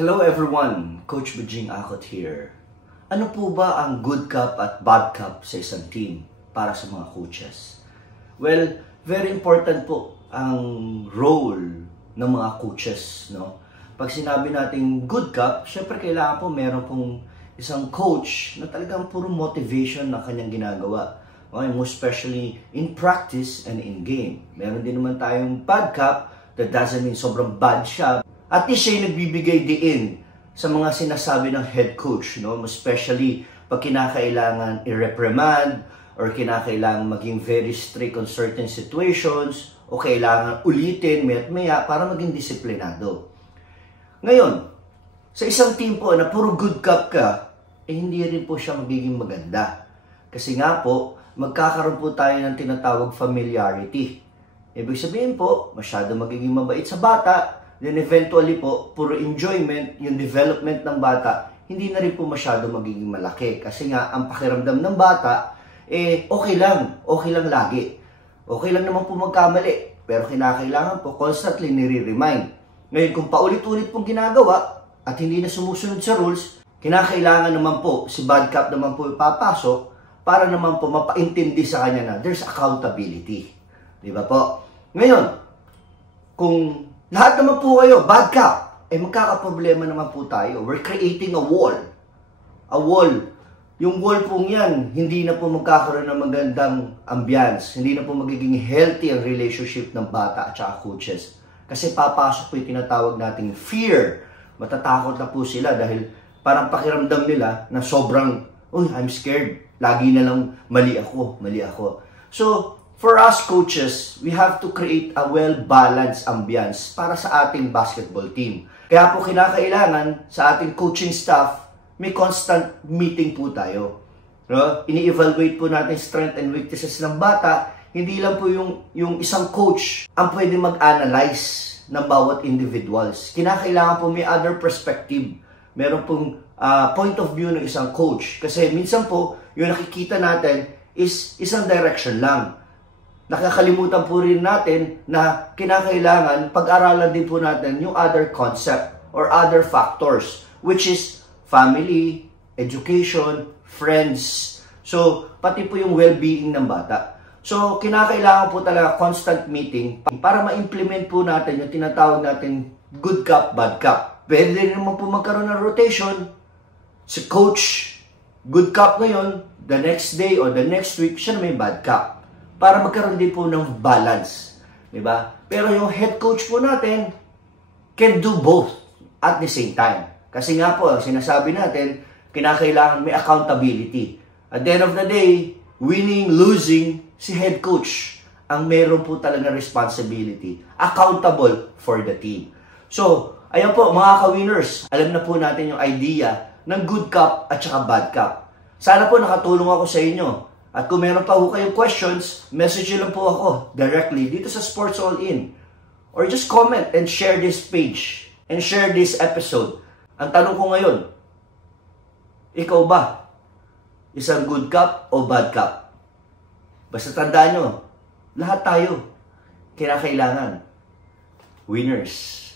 Hello everyone, Coach Bujing Akot here. Ano po ba ang good cup at bad cup sa isang team para sa mga coaches? Well, very important po ang role ng mga coaches, no? Pag sinabi natin good cup, syempre kailangan po meron pong isang coach na talagang puro motivation na kanyang ginagawa. Okay, most especially in practice and in game. Meron din naman tayong bad cup, that doesn't mean sobrang bad siya. At least siya yung nagbibigay diin sa mga sinasabi ng head coach, no? Especially pag kinakailangan i-reprimand or kinakailangan maging very strict on certain situations o kailangan ulitin maya para maging disiplinado. Ngayon, sa isang team po na puro good cup ka, hindi rin po siya magiging maganda. Kasi nga po, magkakaroon po tayo ng tinatawag familiarity. Ibig sabihin po, masyado magiging mabait sa bata, then eventually po, puro enjoyment, yung development ng bata, hindi na rin po masyado magiging malaki. Kasi nga, ang pakiramdam ng bata, okay lang lagi. Okay lang naman po magkamali, pero kinakailangan po constantly nire-remind. Ngayon, kung paulit-ulit pong ginagawa, at hindi na sumusunod sa rules, kinakailangan naman po, si bad cup naman po ipapasok, para naman po mapaintindi sa kanya na there's accountability. Di ba po? Ngayon, kung lahat naman po kayo, bad cup, magkakaproblema naman po tayo. We're creating a wall. A wall. Yung wall pong yan, hindi na po magkakaroon ng magandang ambience. Hindi na po magiging healthy ang relationship ng bata at saka coaches. Kasi papasok po yung tinatawag nating fear. Matatakot na po sila dahil parang pakiramdam nila na sobrang, I'm scared. Lagi na lang mali ako. So, for us coaches, we have to create a well-balanced ambience para sa ating basketball team. Kaya po kinakailangan sa ating coaching staff, may constant meeting po tayo. No? Ini-evaluate po natin strength and weaknesses ng bata. Hindi lang po yung isang coach ang pwede mag-analyze ng bawat individuals. Kinakailangan po may other perspective. Meron pong point of view ng isang coach. Kasi minsan po, yung nakikita natin is isang direction lang. Nakakalimutan po rin natin na kinakailangan pag-aralan din po natin yung other concept or other factors, which is family, education, friends. So, pati po yung well-being ng bata. So, kinakailangan po talaga constant meeting para ma-implement po natin yung tinatawag natin good cup, bad cup. Pwede rin naman po magkaroon ng rotation. Si coach, good cup ngayon, the next day or the next week, siya na may bad cup. Para magkaroon din po ng balance. Diba? Pero yung head coach po natin can do both at the same time. Kasi nga po, sinasabi natin, kinakailangan may accountability. At the end of the day, winning, losing, si head coach ang meron po talaga responsibility. Accountable for the team. So, ayan po mga ka-winners, alam na po natin yung idea ng good cup at saka bad cup. Sana po nakatulong ako sa inyo. At kung meron pa po kayong questions, message nyo lang po ako directly dito sa Sports All In. Or just comment and share this page and share this episode. Ang tanong ko ngayon, ikaw ba? Isang good cup o bad cup? Basta tandaan nyo, lahat tayo kinakailangan winners.